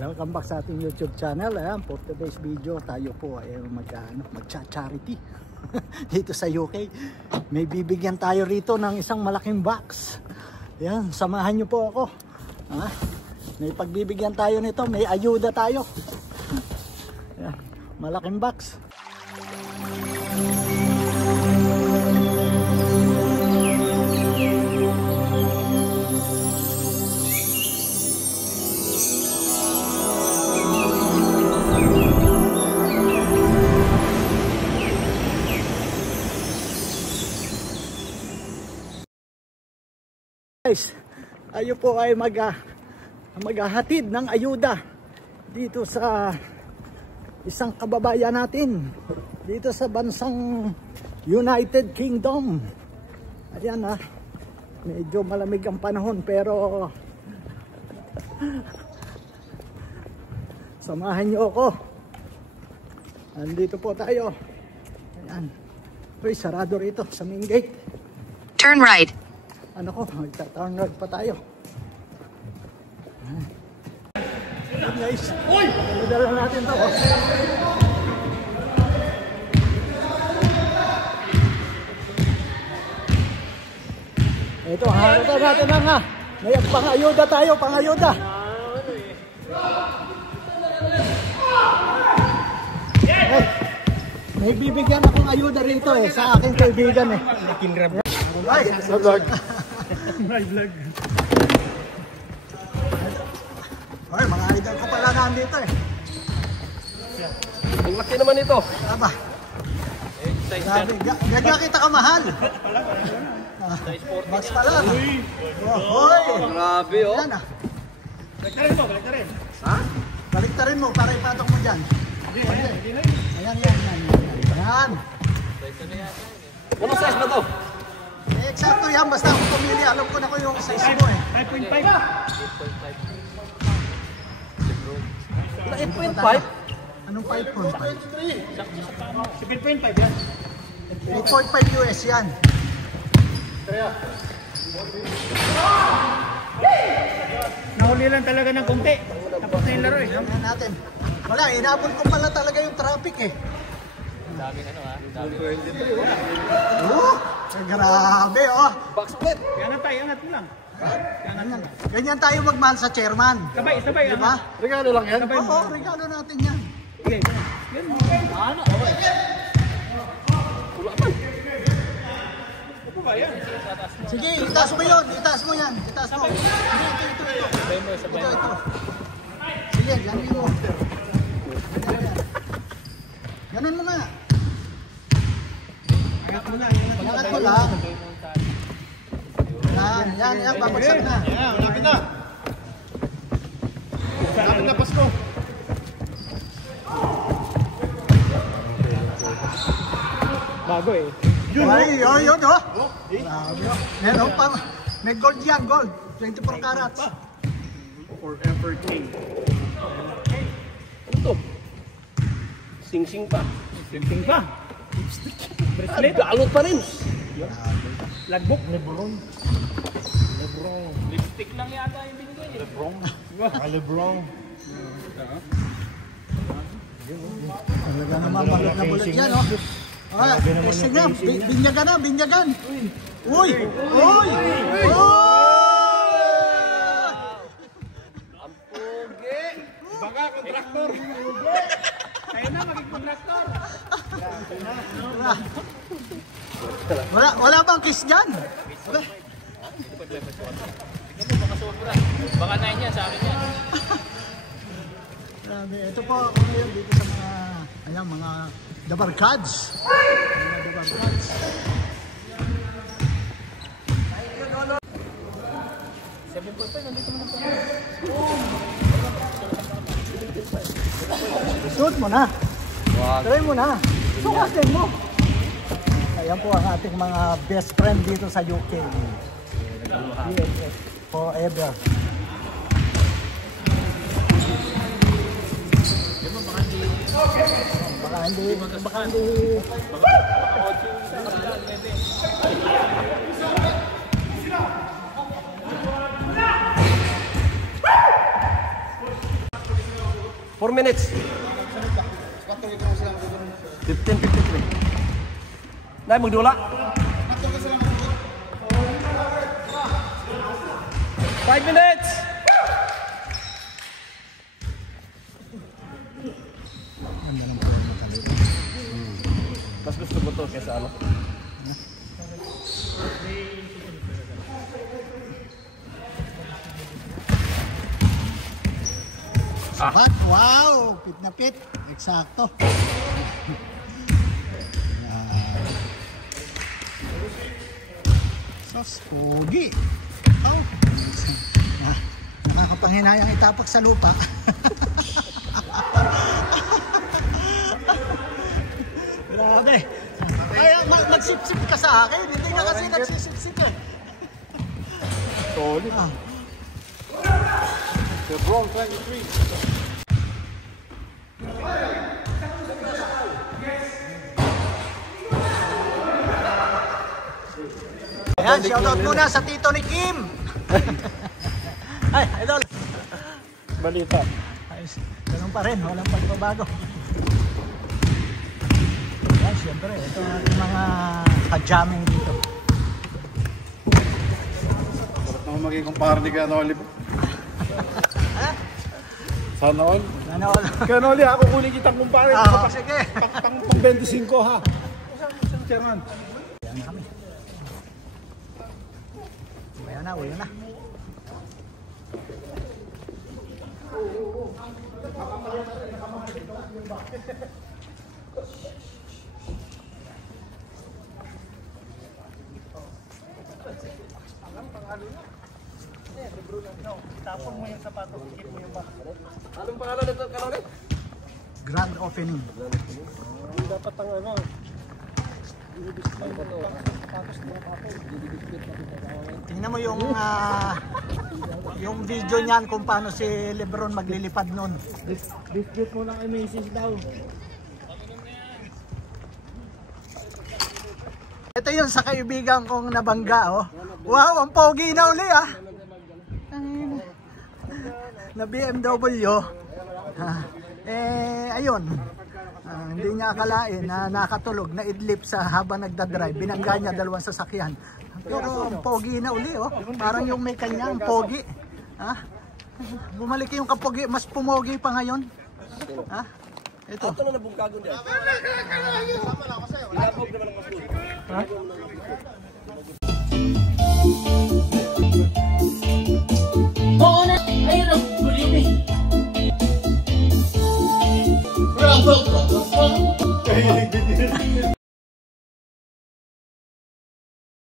Welcome back sa ating YouTube channel. Ayan, for today's video tayo po ay mag-charity dito sa UK. May bibigyan tayo rito ng isang malaking box. Ayan, samahan nyo po ako. May pagbibigyan tayo nito, may ayuda tayo. Ayan, malaking box. Guys, tayo po ay maghahatid ng ayuda dito sa isang kababayan natin dito sa bansang United Kingdom. Ayan medyo malamig ang panahon pero samahan niyo ako. Andito po tayo. Ayan. Uy, sarado rito sa main gate. Turn right. Ano ko, magta-turn right pa tayo. Ayan guys, dala natin to. Ito, harap natin na may pang-ayuda tayo, pang-ayuda. May bibigyan akong ayuda rito sa aking kaibigan Ay, vlog. My vlog. Ay, mga idol ko pala nandito Ang laki naman ito. Aba. Grabe, gagya kita kamahal. Box pala. Hoy. Grabe Yan Baliktarin mo, baliktarin. Ha? Baliktarin mo para ipatok mo dyan. Ayan. Ano size na to? Eksakto yan, basta ako pumili. Alam ko na ko yung size mo 5.5. 8.5? Anong 5.5? 7.5 yan. 8.5 US yan. Nahuli lang talaga ng konti. Tapos na yung laro Tingnan natin. Wala, inabot ko pala talaga yung traffic Daming grabe Box split. Angat mo lang. Ganyan tayo magmahal sa chairman. Sabay. Diba? Regalo lang yan? Oo, regalo natin yan. Okay. Ano? Wala man. Ano ba yan? Sige, itaas mo yun. Itaas mo yan. Itaas mo. Ito. Sige, ganin mo. Ganon mo nga. Angat mo lang. Angat mo lang. Yan, babagsak na. Yan, malapit na. Malapit na Pasko. Bago Yun. Meron pa. May gold yan, gold. 24 carats. Forever King. Ano to? Sing-sing pa. Sing pa. Bracelet. Galot pa rin. Logbook. Lebron. Lipstick lang yata yung binigay niya. Lebron. Talaga naman balot na bulot yan, testing na, binyagan. Uy! Ang pogi. Baka kontraktor. Kaya na maging kontraktor. Wala bang kiss dyan? Baka 9 yan sa akin yan. Grabe, ito po ako ngayon dito sa mga Dabarkads. Mga Dabarkads. Suot mo na. Try mo na. Sukatin mo. Ayan po ang ating mga best friend dito sa UK. BFF forever. Baka hindi. 4 minutes. 15:53. Nay magdula. 5 minutes. Mas gusto mo to kaysa ano? Sapat, wow! Pit na pit. Eksakto. Sos, pogi. Oh. Nakakapanghinayang itapak sa lupa. Grabe. Ay, magsipsip ka sa akin. Hindi ka kasi nagsisipsip eh. Solid. LeBron 23. Ayan, shoutout muna sa tito ni Kim. Ay, idol. Balita. Ayos, ganun pa rin, walang pagbabago. Ayan, syempre, ito ang ating mga ka-jamming dito. Bakit naman maging kumpara ni Canoli po? Sana all. Sana all. Canoli, ako kunin kitang kumpara. Sige. Pang 25 ha. Saan chairman? Ayan na kami. Uwi na. Tapon mo yung sapatos, keep mo yung bag. Anong pangalan nito, Canoli? Grand opening. Dapat ang ano. Tingnan mo yung video niyan kung paano si Lebron maglilipad nun. Biscuit mo lang kay Macy's daw. Ito yun sa kaibigan kong nabangga, oh. Wow, ang pogi na uli, ah. Na BMW. Ayun. Hindi niya akalain na nakatulog, na idlip sa habang nagdadrive. Binangga niya dalawang sasakyan. Pero ang pogi na uli, oh. Parang yung may kanya, ang pogi. Bumalik yung kapogi, mas pumogi pa ngayon. Ito. Ito na nabungkagon dyan. Ilabog naman ang masul. Oo na, ayun o.